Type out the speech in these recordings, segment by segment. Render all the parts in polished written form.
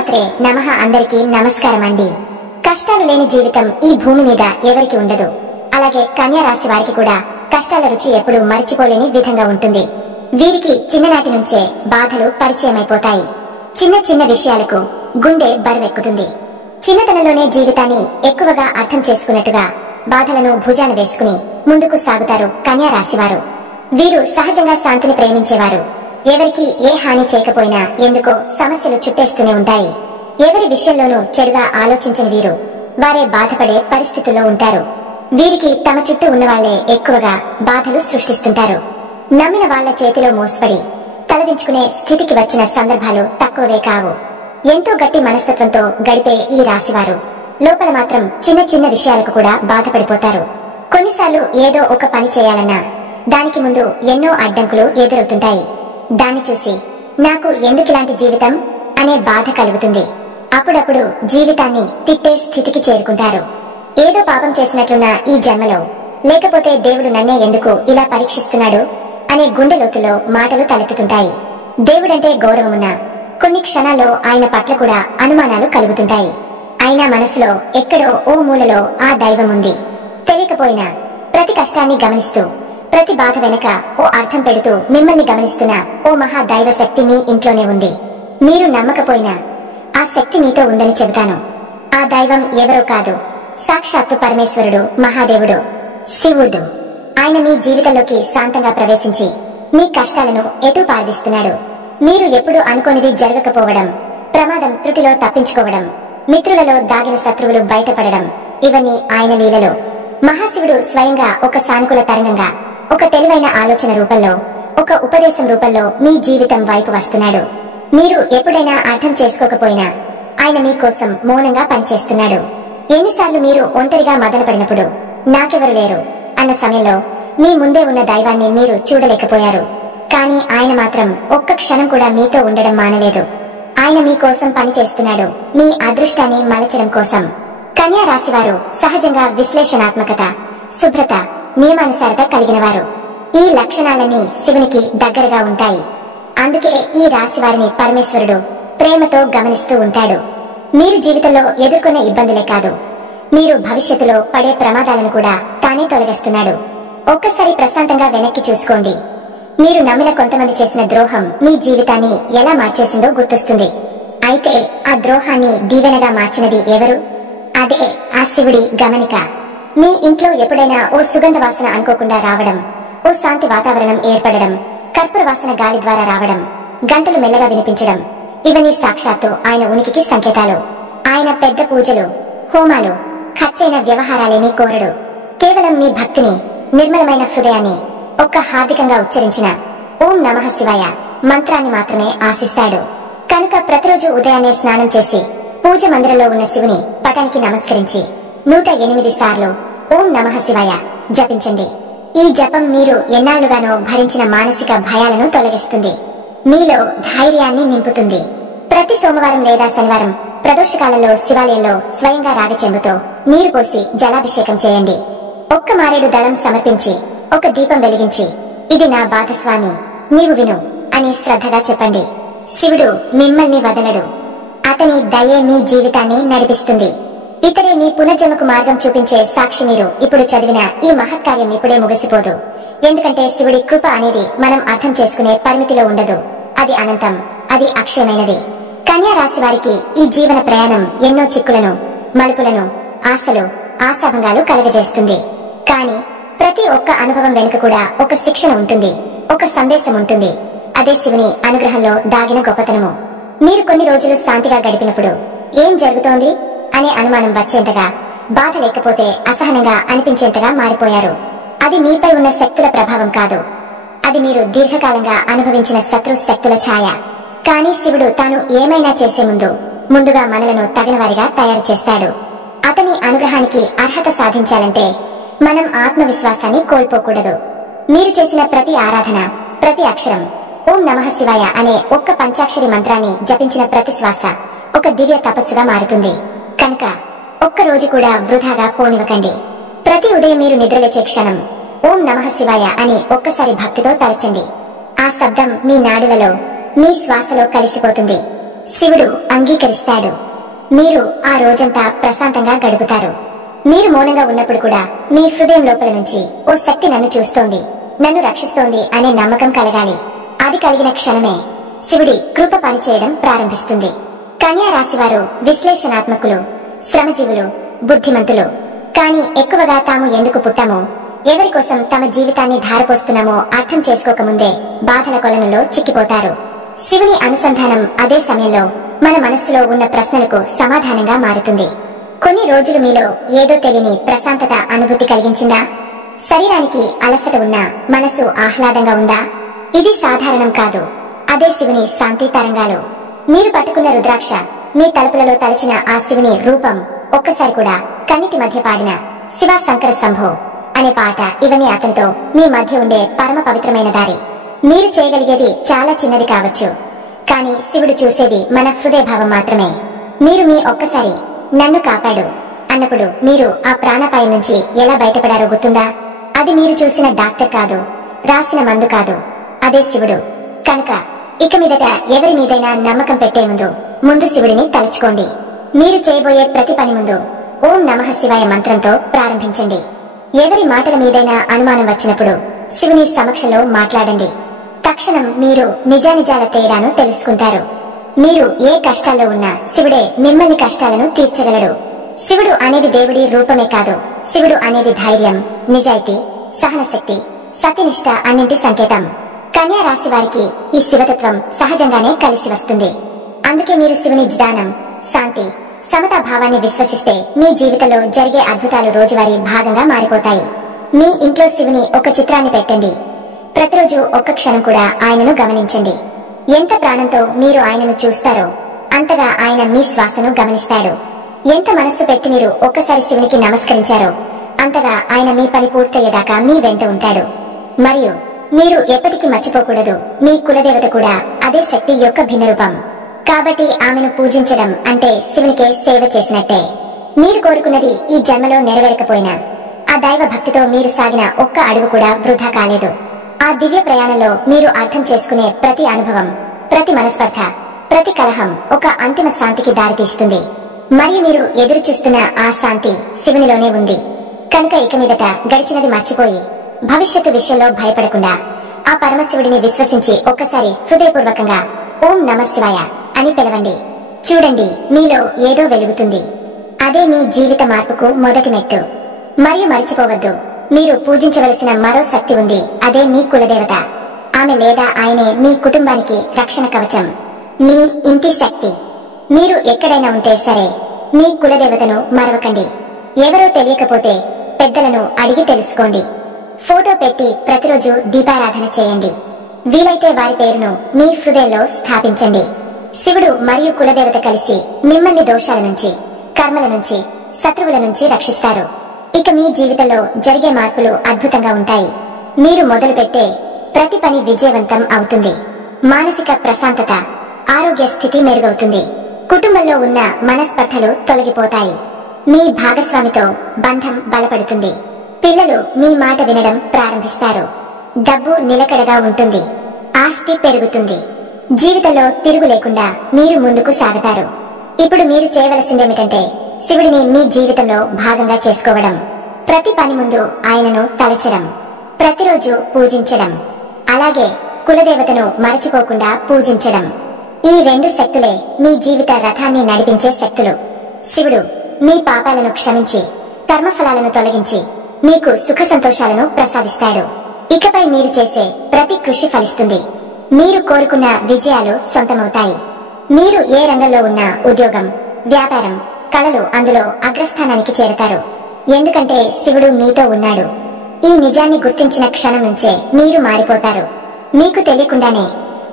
శ్రీమాత్రే నమః. అందరికీ నమస్కారం అండి. కష్టాలు లేని జీవితం ఈ భూమి మీద ఎవరికి ఉండదు. అలాగే కన్యా రాశి వారికి కూడా కష్టాల రుచి ఎప్పుడూ మర్చిపోలేని విధంగా ఉంటుంది. వీరికి చిన్ననాటి నుంచే బాధలు పరిచయమైపోతాయి. చిన్న చిన్న విషయాలకు గుండె బరువెక్కుతుంది. చిన్నతనంలోనే జీవితాన్ని ఎక్కువగా అర్థం చేసుకున్నట్టుగా బాధలను భుజాన వేసుకుని ముందుకు సాగుతారు కన్యా రాశివారు. వీరు సహజంగా శాంతిని ప్రేమించేవారు. ఎవరికి ఏ హాని చేయకపోయినా ఎందుకో సమస్యలు చుట్టేస్తూనే ఉంటాయి. ఎవరి విషయంలోనూ చెడుగా ఆలోచించని వీరు వారే బాధపడే పరిస్థితుల్లో ఉంటారు. వీరికి తమ చుట్టూ ఉన్నవాళ్లే ఎక్కువగా బాధలు సృష్టిస్తుంటారు. నమ్మిన వాళ్ల చేతిలో మోసపడి తలదించుకునే స్థితికి వచ్చిన సందర్భాలు తక్కువే కావు. ఎంతో గట్టి మనస్తత్వంతో గడిపే ఈ రాశివారు లోపల మాత్రం చిన్న చిన్న విషయాలకు కూడా బాధపడిపోతారు. కొన్నిసార్లు ఏదో ఒక పని చేయాలన్నా దానికి ముందు ఎన్నో అడ్డంకులు ఎదురవుతుంటాయి. దాన్ని చూసి నాకు ఎందుకిలాంటి జీవితం అనే బాధ కలుగుతుంది. అప్పుడప్పుడు జీవితాన్ని తిట్టే స్థితికి చేరుకుంటారు. ఏదో పాపం చేసినట్లున్న ఈ జన్మలో, లేకపోతే దేవుడు నన్నే ఎందుకు ఇలా పరీక్షిస్తున్నాడు అనే గుండె లోతులో మాటలు తలెత్తుతుంటాయి. దేవుడంటే గౌరవమున్నా కొన్ని క్షణాల్లో ఆయన పట్ల కూడా అనుమానాలు కలుగుతుంటాయి. అయినా మనసులో ఎక్కడో ఓ మూలలో ఆ దైవం ఉంది. తెలియకపోయినా ప్రతి కష్టాన్ని గమనిస్తూ ప్రతి బాధ వెనక ఓ అర్థం పెడుతూ మిమ్మల్ని గమనిస్తున్న ఓ మహా దైవ శక్తి మీ ఇంట్లోనే ఉంది. మీరు నమ్మకపోయినా ఆ శక్తి మీతో ఉందని చెబుతాను. ఆ దైవం ఎవరో కాదు, సాక్షాత్తు పరమేశ్వరుడు, మహాదేవుడు, శివుడు. ఆయన మీ జీవితంలోకి శాంతంగా ప్రవేశించి మీ కష్టాలను ఎటూ పారదిస్తున్నాడు. మీరు ఎప్పుడూ అనుకోనిది జరగకపోవడం, ప్రమాదం త్రుటిలో తప్పించుకోవడం, మిత్రులలో దాగిన శత్రువులు బయటపడడం, ఇవన్నీ ఆయన లీలలో. మహాశివుడు స్వయంగా ఒక సానుకూల తరంగంగా, ఒక తెలివైన ఆలోచన రూపంలో, ఒక ఉపదేశం రూపంలో మీ జీవితం వైపు వస్తున్నాడు. మీరు ఎప్పుడైనా అర్థం చేసుకోకపోయినా ఆయన మీకోసం మౌనంగా పనిచేస్తున్నాడు. ఎన్నిసార్లు మీరు ఒంటరిగా మదనపడినప్పుడు నాకెవరు లేరు అన్న సమయంలో మీ ముందే ఉన్న దైవాన్ని మీరు చూడలేకపోయారు. కానీ ఆయన మాత్రం ఒక్క క్షణం కూడా మీతో ఉండడం మానలేదు. ఆయన మీకోసం పనిచేస్తున్నాడు, మీ అదృష్టాన్ని మలచడం కోసం. కన్యా రాశివారు సహజంగా విశ్లేషణాత్మకత, శుభ్రత, నియమానుసారత కలిగిన వారు. ఈ లక్షణాలన్నీ శివునికి దగ్గరగా ఉంటాయి. అందుకే ఈ రాశి వారిని పరమేశ్వరుడు ప్రేమతో గమనిస్తూ ఉంటాడు. మీరు జీవితంలో ఎదుర్కొన్న ఇబ్బందులే కాదు, మీరు భవిష్యత్తులో పడే ప్రమాదాలను కూడా తానే తొలగిస్తున్నాడు. ఒక్కసారి ప్రశాంతంగా వెనక్కి చూసుకోండి. మీరు నమ్మిన కొంతమంది చేసిన ద్రోహం మీ జీవితాన్ని ఎలా మార్చేసిందో గుర్తొస్తుంది. అయితే ఆ ద్రోహాన్ని దీవెనగా మార్చినది ఎవరు? అదే ఆ శివుడి గమనిక. మీ ఇంట్లో ఎప్పుడైనా ఓ సుగంధ వాసన అనుకోకుండా రావడం, ఓ శాంతి వాతావరణం ఏర్పడడం, కర్పూర వాసన గాలి ద్వారా రావడం, గంటలు మెల్లగా వినిపించడం, ఇవన్నీ సాక్షాత్తు ఆయన ఉనికికి సంకేతాలు. ఆయన పెద్ద పూజలు, హోమాలు, ఖర్చైన వ్యవహారాలేమీ కోరడు. కేవలం మీ భక్తిని, నిర్మలమైన హృదయాన్ని ఒక్క హార్దికంగా ఉచ్చరించిన ఓం నమః శివాయ మంత్రాన్ని మాత్రమే ఆశిస్తాడు. కనుక ప్రతిరోజు ఉదయాన్నే స్నానం చేసి పూజ మందిరంలో ఉన్న శివుని పటానికి నమస్కరించి 108 సార్లు ఓం నమః శివాయ జపించండి. ఈ జపం మీరు ఎన్నాళ్లుగానో భరించిన మానసిక భయాలను తొలగిస్తుంది, మీలో ధైర్యాన్ని నింపుతుంది. ప్రతి సోమవారం లేదా శనివారం ప్రదోషకాలంలో శివాలయంలో స్వయంగా రాగచెంబుతో నీరు పోసి జలాభిషేకం చేయండి. ఒక్క మారేడు దళం సమర్పించి ఒక దీపం వెలిగించి, ఇది నా బాధ స్వామి, నీవు విను అని శ్రద్ధగా చెప్పండి. శివుడు మిమ్మల్ని వదలడు. అతని దయే మీ జీవితాన్ని నడిపిస్తుంది. ఇతడే మీ పునర్జన్మకు మార్గం చూపించే సాక్షి. మీరు ఇప్పుడు చదివిన ఈ మహత్కార్యం ఇప్పుడే ముగిసిపోదు. ఎందుకంటే శివుడి కృప అనేది మనం అర్థం చేసుకునే పరిమితిలో ఉండదు. అది అనంతం, అది అక్షయమైనది. కన్యా రాశి వారికి ఈ జీవన ప్రయాణం ఎన్నో చిక్కులను, మలుపులను, ఆశలు, ఆశాభంగాలు కలగజేస్తుంది. కానీ ప్రతి ఒక్క అనుభవం వెనుక కూడా ఒక శిక్షణ ఉంటుంది, ఒక సందేశం ఉంటుంది. అదే శివుని అనుగ్రహంలో దాగిన గొప్పతనము. మీరు కొన్ని రోజులు శాంతిగా గడిపినప్పుడు ఏం జరుగుతోంది అనే అనుమానం వచ్చేంతగా, బాధ లేకపోతే అసహనంగా అనిపించేంతగా మారిపోయారు. అది మీపై ఉన్న శక్తుల ప్రభావం కాదు, అది మీరు దీర్ఘకాలంగా అనుభవించిన శత్రు శక్తుల ఛాయ. కానీ శివుడు తాను ఏమైనా చేసే ముందుగా మనలను తగినవారిగా తయారు చేస్తాడు. అతని అనుగ్రహానికి అర్హత సాధించాలంటే మనం ఆత్మవిశ్వాసాన్ని కోల్పోకూడదు. మీరు చేసిన ప్రతి ఆరాధన, ప్రతి అక్షరం, ఓం నమః శివాయ అనే ఒక్క పంచాక్షరి మంత్రాన్ని జపించిన ప్రతి శ్వాస ఒక దివ్య తపస్సుగా మారుతుంది. కనుక ఒక్క రోజు కూడా వృధాగా పోనివ్వకండి. ప్రతి ఉదయం మీరు నిద్రలేచే క్షణం ఓం నమః శివాయ అని ఒక్కసారి భక్తితో తలచండి. ఆ శబ్దం మీ నాడులలో, మీ శ్వాసలో కలిసిపోతుంది. శివుడు అంగీకరిస్తాడు. మీరు ఆ రోజంతా ప్రశాంతంగా గడుపుతారు. మీరు మౌనంగా ఉన్నప్పుడు కూడా మీ హృదయం లోపల నుంచి ఓ శక్తి నన్ను చూస్తోంది, నన్ను రక్షిస్తోంది అనే నమ్మకం కలగాలి. అది కలిగిన క్షణమే శివుడి కృప పనిచేయడం ప్రారంభిస్తుంది. కన్యా రాశివారు విశ్లేషణాత్మకులు, శ్రమజీవులు, బుద్ధిమంతులు. కానీ ఎక్కువగా తాము ఎందుకు పుట్టామో, ఎవరి కోసం తమ జీవితాన్ని ధారపోస్తున్నామో అర్థం చేసుకోకముందే బాధల కొలనులో చిక్కిపోతారు. శివుని అనుసంధానం అదే సమయంలో మన మనస్సులో ఉన్న ప్రశ్నలకు సమాధానంగా మారుతుంది. కొన్ని రోజులు మీలో ఏదో తెలియని ప్రశాంతత అనుభూతి కలిగించిందా? శరీరానికి అలసట ఉన్నా మనసు ఆహ్లాదంగా ఉందా? ఇది సాధారణం కాదు, అదే శివుని శాంతి తరంగాలు. మీరు పట్టుకున్న రుద్రాక్ష, మీ తలుపులలో తలచిన ఆ శివుని రూపం, ఒక్కసారి కూడా కన్నిటి మధ్య పాడిన శివ శంకర శంభో అనే పాట, ఇవన్నీ అతనితో మీ మధ్య ఉండే పరమ పవిత్రమైన దారి. మీరు చేయగలిగేది చాలా చిన్నది కావచ్చు, కానీ శివుడు చూసేది మన హృదయ భావం మాత్రమే. మీరు మీ ఒక్కసారి నన్ను కాపాడు అన్నప్పుడు మీరు ఆ ప్రాణాపాయం నుంచి ఎలా బయటపడారో గుర్తుందా? అది మీరు చూసిన డాక్టర్ కాదు, రాసిన మందు కాదు, అదే శివుడు. కనుక ఇక మీదట ఎవరి మీదైనా నమ్మకం పెట్టే ముందు శివుడిని తలుచుకోండి. మీరు చేయబోయే ప్రతి పని ముందు ఓం నమః శివాయ మంత్రంతో ప్రారంభించండి. ఎవరి మాటల మీదైనా అనుమానం వచ్చినప్పుడు శివుని సమక్షంలో మాట్లాడండి. తక్షణం మీరు నిజానిజాల తేడాను తెలుసుకుంటారు. మీరు ఏ కష్టాల్లో ఉన్నా శివుడే మిమ్మల్ని కష్టాలను తీర్చగలడు. శివుడు అనేది దేవుడి రూపమే కాదు, శివుడు అనేది ధైర్యం, నిజాయితీ, సహనశక్తి, సత్యనిష్ట అన్నింటి సంకేతం. కన్యా రాశి వారికి ఈ శివతత్వం సహజంగానే కలిసి వస్తుంది. అందుకే మీరు శివుని జ్ఞానం, శాంతి, సమతా భావాన్ని విశ్వసిస్తే మీ జీవితంలో జరిగే అద్భుతాలు రోజువారీ భాగంగా మారిపోతాయి. మీ ఇంట్లో శివుని ఒక చిత్రాన్ని పెట్టండి. ప్రతిరోజు ఒక్క క్షణం కూడా ఆయనను గమనించండి. ఎంత ప్రాణంతో మీరు ఆయనను చూస్తారో అంతగా ఆయన మీ శ్వాసను గమనిస్తాడు. ఎంత మనస్సు పెట్టి మీరు ఒక్కసారి శివునికి నమస్కరించారో అంతగా ఆయన మీ పని పూర్తయ్యేదాకా మీ వెంట ఉంటాడు. మరియు మీరు ఎప్పటికీ మర్చిపోకూడదు, మీ కులదేవత కూడా అదే శక్తి యొక్క భిన్నరూపం. కాబట్టి ఆమెను పూజించడం అంటే శివునికే సేవ చేసినట్టే. మీరు కోరుకున్నది ఈ జన్మలో నెరవేరకపోయినా ఆ దైవ భక్తితో మీరు సాగిన ఒక్క అడుగు కూడా వృధా కాలేదు. ఆ దివ్య ప్రయాణంలో మీరు అర్థం చేసుకునే ప్రతి అనుభవం, ప్రతి మనస్పర్ధ, ప్రతి కలహం ఒక అంతిమ శాంతికి దారితీస్తుంది. మరియు మీరు ఎదురు చూస్తున్న ఆ శాంతి శివునిలోనే ఉంది. కనుక ఇక మీదట గడిచినది మర్చిపోయి భవిష్యత్తు విషయంలో భయపడకుండా ఆ పరమశివుడిని విశ్వసించి ఒక్కసారి హృదయపూర్వకంగా ఓం నమః శివాయ అని పిలవండి. చూడండి, మీలో ఏదో వెలుగుతుంది. అదే మీ జీవిత మార్పుకు మొదటి మెట్టు. మరియు మర్చిపోవద్దు, మీరు పూజించవలసిన మరో శక్తి ఉంది. అదే మీ కులదేవత. ఆమె లేదా ఆయనే మీ కుటుంబానికి రక్షణ కవచం, మీ ఇంటి శక్తి. మీరు ఎక్కడైనా ఉంటే సరే మీ కులదేవతను మరవకండి. ఎవరో తెలియకపోతే పెద్దలను అడిగి తెలుసుకోండి. ఫోటో పెట్టి ప్రతిరోజు దీపారాధన చేయండి. వీలైతే వారి పేరును మీ హృదయంలో స్థాపించండి. శివుడు మరియు కులదేవత కలిసి మిమ్మల్ని దోషాల నుంచి, కర్మల నుంచి, శత్రువుల నుంచి రక్షిస్తారు. ఇక మీ జీవితంలో జరిగే మార్పులు అద్భుతంగా ఉంటాయి. మీరు మొదలుపెట్టే ప్రతి పని విజయవంతం అవుతుంది. మానసిక ప్రశాంతత, ఆరోగ్య స్థితి మెరుగవుతుంది. కుటుంబంలో ఉన్న మనస్పర్ధలు తొలగిపోతాయి. మీ భాగస్వామితో బంధం బలపడుతుంది. పిల్లలు మీ మాట వినడం ప్రారంభిస్తారు. డబ్బు నిలకడగా ఉంటుంది. ఆస్తి పెరుగుతుంది. జీవితంలో తిరుగు లేకుండా మీరు ముందుకు సాగుతారు. ఇప్పుడు మీరు చేయవలసిందేమిటంటే శివుడిని మీ జీవితంలో భాగంగా చేసుకోవడం. ప్రతి పని ముందు ఆయనను తలచడం, ప్రతిరోజు పూజించడం, అలాగే కులదేవతను మరచిపోకుండా పూజించడం. ఈ రెండు శక్తులే మీ జీవిత రథాన్ని నడిపించే శక్తులు. శివుడు మీ పాపాలను క్షమించి, కర్మఫలాలను తొలగించి మీకు సుఖ సంతోషాలను ప్రసాదిస్తాడు. ఇకపై మీరు చేసే ప్రతి కృషి ఫలిస్తుంది. మీరు కోరుకున్న విజయాలు సొంతమవుతాయి. మీరు ఏ రంగంలో ఉన్నా, ఉద్యోగం, వ్యాపారం, కళలు, అందులో అగ్రస్థానానికి చేరతారు. ఎందుకంటే శివుడు మీతో ఉన్నాడు. ఈ నిజాన్ని గుర్తించిన క్షణం నుంచే మీరు మారిపోతారు. మీకు తెలియకుండానే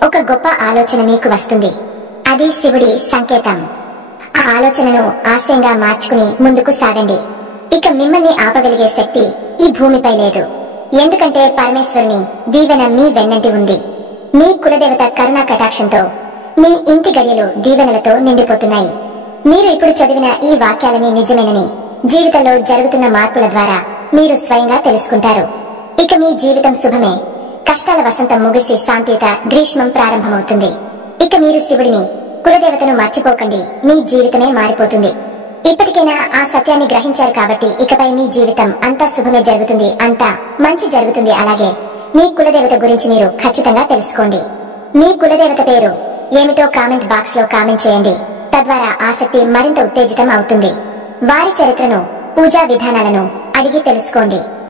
ఒక గొప్ప ఆలోచన మీకు వస్తుంది. అది శివుడి సంకేతం. ఆ ఆలోచనను ఆశయంగా మార్చుకుని ముందుకు సాగండి. ఇక మిమ్మల్ని ఆపగలిగే శక్తి ఈ భూమిపై లేదు. ఎందుకంటే పరమేశ్వరుని దీవెన మీ వెన్నంటి ఉంది. మీ కులదేవత కరుణా కటాక్షంతో మీ ఇంటి గడియలు దీవెనలతో నిండిపోతున్నాయి. మీరు ఇప్పుడు చదివిన ఈ వాక్యాలని నిజమేనని జీవితంలో జరుగుతున్న మార్పుల ద్వారా మీరు స్వయంగా తెలుసుకుంటారు. ఇక మీ జీవితం శుభమే. కష్టాల వసంతం ముగిసి శాంతియుత గ్రీష్మం ప్రారంభమవుతుంది. ఇక మీరు శివుడిని, కులదేవతను మర్చిపోకండి, మీ జీవితమే మారిపోతుంది. ఇప్పటికైనా ఆ సత్యాన్ని గ్రహించారు కాబట్టి ఇకపై మీ జీవితం అంతా శుభమే జరుగుతుంది, అంతా మంచి జరుగుతుంది. అలాగే మీ కులదేవత గురించి మీరు ఖచ్చితంగా తెలుసుకోండి. మీ కులదేవత పేరు ఏమిటో కామెంట్ బాక్స్ లో కామెంట్ చేయండి. తద్వారా ఆసక్తి మరింత ఉత్తేజితం అవుతుంది. వారి చరిత్రను, పూజా విధానాలను అడిగి తెలుసుకోండి.